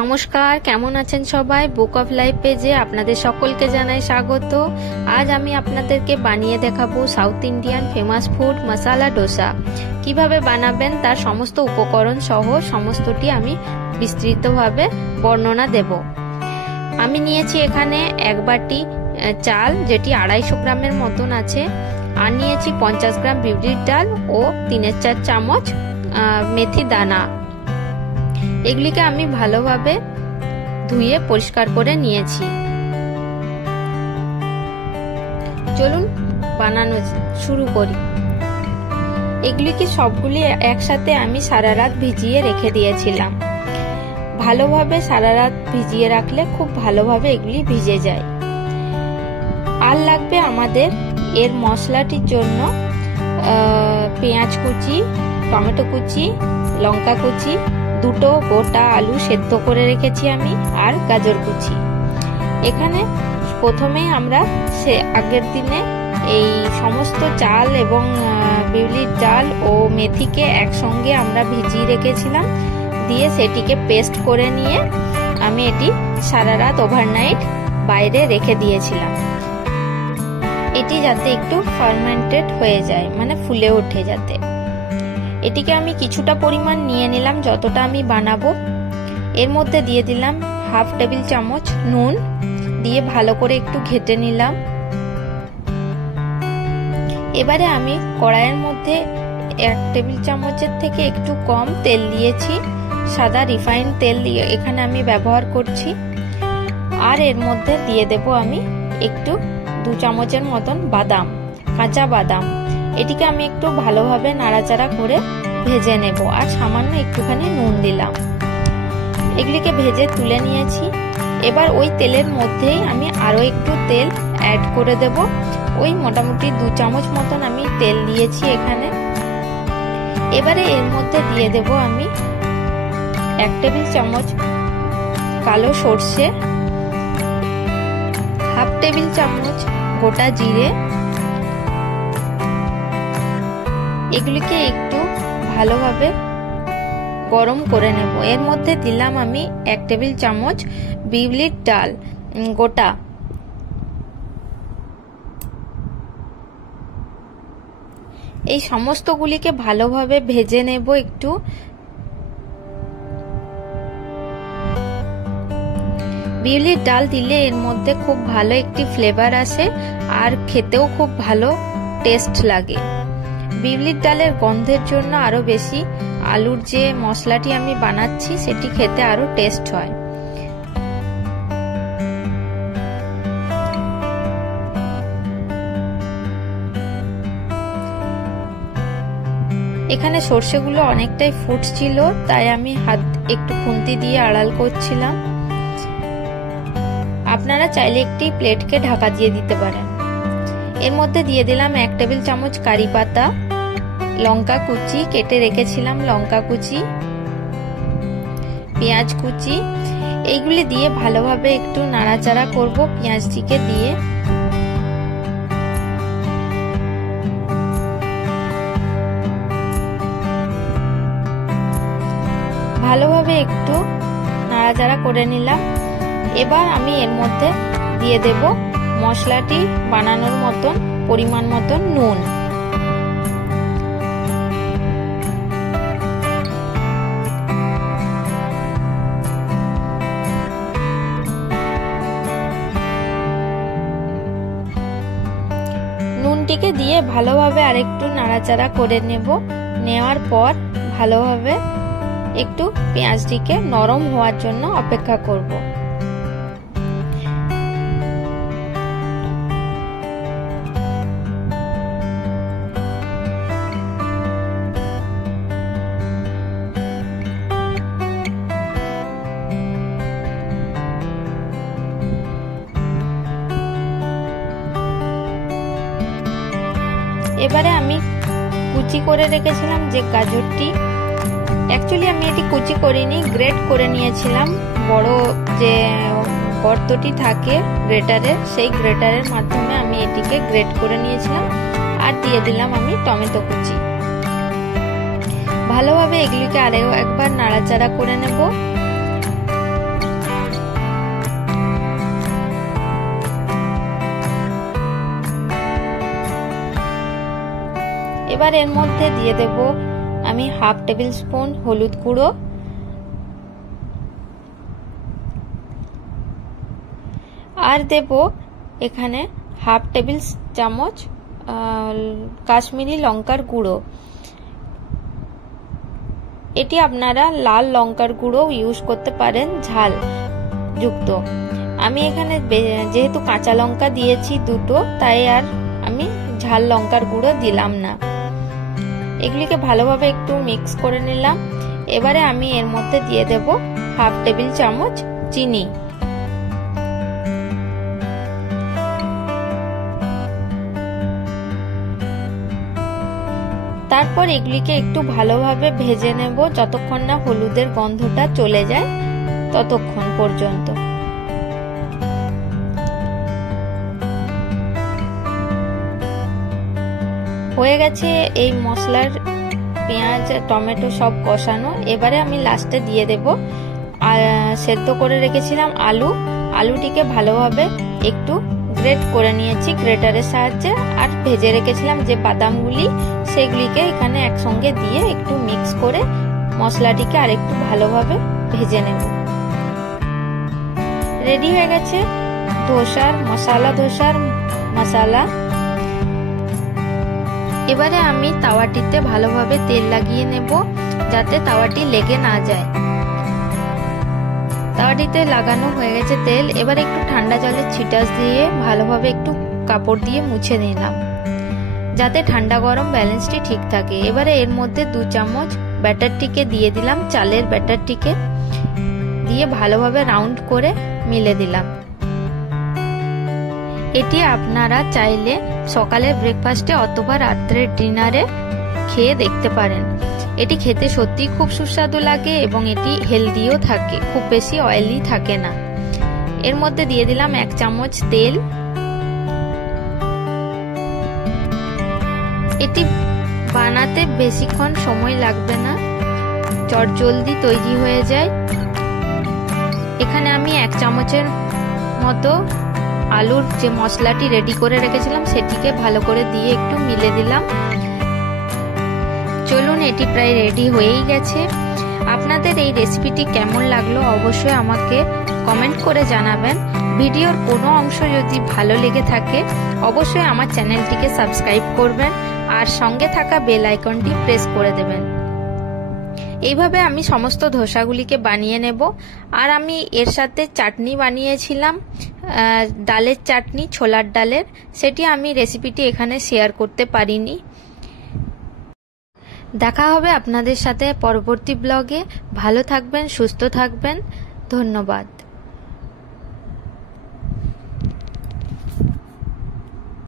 নমস্কার, কেমন আছেন সবাই? বুক অফ লাইফ পেজে আপনাদের সকলকে জানাই স্বাগত। আজ আমি আপনাদেরকে বানিয়ে দেখাবো সাউথ ইন্ডিয়ান ফেমাস ফুড মশালা ডোসা। কিভাবে বানাবেন তার সমস্ত উপকরণ সহ সমস্তটি আমি বিস্তৃতভাবে বর্ণনা দেব। আমি নিয়েছি এখানে এক বাটি চাল, যেটি 250 গ্রামের মতন আছে, আর নিয়েছি 50 গ্রাম বিউলির ডাল ও 3-4 চামচ মেথি দানা। এগুলিকে আমি ভালোভাবে ধুয়ে পরিষ্কার করে নিয়েছি। চলুন বানানো শুরু করি। এগুলিকে সবগুলি একসাথে আমি সারা রাত ভিজিয়ে রেখে দিয়েছিলাম। ভালোভাবে সারা রাত ভিজিয়ে রাখলে খুব ভালোভাবে এগুলি ভিজে যায়। আর লাগবে আমাদের এর মশলাটির জন্য পেঁয়াজ কুচি, টমেটো কুচি, লঙ্কা কুচি, 2টো গোটা আলু সেদ্ধ করে রেখেছি আমি, আর গাজর কুচি। এখানে প্রথমেই আমরা আগের দিনে এই সমস্ত চাল এবং বিউলির ডাল ও মেথিকে একসঙ্গে আমরা ভিজিয়ে রেখেছিলাম, দিয়ে সেটিকে পেস্ট করে নিয়ে আমি এটি সারা রাত ওভারনাইট বাইরে রেখে দিয়েছিলাম, এটি যাতে একটু ফার্মেন্টেড হয়ে যায়, মানে ফুলে ওঠে যাতে। এটিকে আমি কিছুটা পরিমাণ নিয়ে নিলাম, যতটা আমি বানাবো। এর মধ্যে দিয়ে দিলাম 1/2 টেবিল চামচ নুন, দিয়ে ভালো করে একটু ঘেটে নিলাম। এবারে আমি কড়াইয়ের মধ্যে 1 টেবিল চামচের থেকে একটু কম তেল দিয়েছি, সাদা রিফাইন্ড তেল দিয়ে এখানে আমি ব্যবহার করছি। আর এর মধ্যে দিয়ে দেব আমি একটু 2 চামচের মতন বাদাম, কাঁচা বাদাম। এটিকে আমি একটু ভালোভাবে নাড়াচাড়া করে ভেজে নেব, আর সামান্য একটুখানি নুন দিলাম। এগুলিকে ভেজে তুলে নিয়েছি। এবার ওই তেলের মধ্যেই আমি আরো একটু তেল অ্যাড করে দেব। ওই মোটামুটি 2 চামচ মতন আমি তেল দিয়েছি এখানে। এবারে এর মধ্যে দিয়ে দেব আমি 1 টেবিল চামচ কালো সর্ষে, 1/2 টেবিল চামচ গোটা জিরে। এগুলিকে একটু ভালোভাবে গরম করে নেব। এর মধ্যে দিলাম আমি 1 টেবিল চামচ বিউলির ডাল গোটা। এই সমস্তগুলিকে ভালোভাবে ভেজে নেব একটু। বিউলির ডাল দিলে এর মধ্যে খুব ভালো একটি ফ্লেভার আসে, আর খেতেও খুব ভালো টেস্ট লাগে। বিউলির ডালের গন্ধের জন্য আরো বেশি আলুর যে মশলাটি আমি বানাচ্ছি সেটি খেতে আরো টেস্ট হয়। এখানে সর্ষেগুলো অনেকটাই ফুটছিল, তাই আমি হাত একটু খুন্তি দিয়ে আড়াল করছিলাম। আপনারা চাইলে একটি প্লেটকে ঢাকা দিয়ে দিতে পারেন। এর মধ্যে দিয়ে দিলাম 1 টেবিল চামচ কারি পাতা, লঙ্কা কুচি কেটে রেখেছিলাম, লঙ্কা কুচি, পেঁয়াজ কুচি। এইগুলি দিয়ে ভালোভাবে একটু নাড়াচাড়া করব পেঁয়াজটিকে দিয়ে। ভালোভাবে একটু নাড়াচাড়া করে নিলাম। এবার আমি এর মধ্যে দিয়ে দেব মশলাটি বানানোর মতন পরিমাণ মতন নুন। নুনটিকে দিয়ে ভালোভাবে আরেকটু নাড়াচাড়া করে নেব। নেওয়ার পর ভালোভাবে একটু পেঁয়াজটিকে নরম হওয়ার জন্য অপেক্ষা করব। এবারে আমি কুচি করে রেখেছিলাম যে গাজরটি, অ্যাকচুয়ালি আমি এটি কুচি করিনি, গ্রেট করে নিয়েছিলাম। বড় যে গর্তটি থাকে গ্রেটারের, সেই গ্রেটারের মাধ্যমে আমি এটিকে গ্রেট করে নিয়েছিলাম। আর দিয়ে দিলাম আমি টমেটো কুচি। ভালোভাবে এগুলিকে আরো একবার নাড়াচাড়া করে নেব। এবার এর মধ্যে দিয়ে দেব আমি হাফ টেবিল স্পুন হলুদ গুঁড়ো, আর দেব এখানে হাফ টেবিল চামচ কাশ্মীরি লঙ্কার গুঁড়ো। এটি আপনারা লাল লঙ্কার গুঁড়ো ইউজ করতে পারেন ঝাল যুক্ত। আমি এখানে যেহেতু কাঁচা লঙ্কা দিয়েছি দুটো, তাই আর আমি ঝাল লঙ্কার গুঁড়ো দিলাম না। এগুলিকে ভালোভাবে একটু মিক্স করে নিলাম। এবারে আমি এর মধ্যে দিয়ে দেব হাফ টেবিল চামচ চিনি। তারপর এগুলিকে একটু ভালোভাবে ভেজে নেব যতক্ষণ না হলুদের গন্ধটা চলে যায় ততক্ষণ পর্যন্ত। হয়ে গেছে এই মশলার পেঁয়াজ টমেটো সব কষানো। এবারে আমি লাস্টে দিয়ে দেব সেদ্ধ করে রেখেছিলাম আলুটিকে ভালোভাবে একটু গ্রেট করে নিয়েছি গ্রেটারের সাহায্যে, আর ভেজে রেখেছিলাম যে বাদামগুলি সেগুলিকে এখানে একসঙ্গে দিয়ে একটু মিক্স করে মশলাটিকে আর একটু ভালোভাবে ভেজে নেব। রেডি হয়ে গেছে ধোসার মশলা। এবারে আমি তাওয়াটিতে ভালোভাবে তেল লাগিয়ে নেব যাতে তাওয়াটি লেগে না যায়। তাওয়াটিতে লাগানো হয়ে গেছে তেল। এবার একটু ঠান্ডা জলের ছিটাস দিয়ে ভালোভাবে একটু কাপড় দিয়ে মুছে নিলাম যাতে ঠান্ডা গরম ব্যালেন্সটি ঠিক থাকে। এবারে এর মধ্যে 2 চামচ ব্যাটারটিকে দিয়ে দিলাম, চালের ব্যাটারটিকে দিয়ে ভালোভাবে রাউন্ড করে মিলে দিলাম। এটি আপনারা চাইলে সকালের ব্রেকফাস্টে অথবা রাত্রের ডিনারে খেয়ে দেখতে পারেন। এটি খেতে সত্যি খুব সুস্বাদু লাগে এবং এটি হেলদিও থাকে, খুব বেশি অয়েলি থাকে না। এর মধ্যে দিয়ে দিলাম 1 চামচ তেল। এটি বানাতে বেশিক্ষণ সময় লাগবে না, চটজলদি তৈরি হয়ে যায়। এখানে আমি 1 চামচের মতো আলুর যে মশলাটি রেডি করে রেখেছিলাম সেটিকে ভালো করে দিয়ে একটু মিলে দিলাম। চলুন, এটি প্রায় রেডি হয়েই গেছে। আপনাদের এই রেসিপিটি কেমন লাগলো অবশ্যই আমাকে কমেন্ট করে জানাবেন। ভিডিওর কোনো অংশ যদি ভালো লেগে থাকে অবশ্যই আমার চ্যানেলটিকে সাবস্ক্রাইব করবেন আর সঙ্গে থাকা বেল আইকনটি প্রেস করে দেবেন। এইভাবে আমি সমস্ত ধোসাগুলিকে বানিয়ে নেব। আর আমি এর সাথে চাটনি বানিয়েছিলাম, ডালের চাটনি, ছোলার ডালের, সেটি আমি রেসিপিটি এখানে শেয়ার করতে পারিনি। দেখা হবে আপনাদের সাথে পরবর্তী ব্লগে। ভালো থাকবেন, সুস্থ থাকবেন। ধন্যবাদ।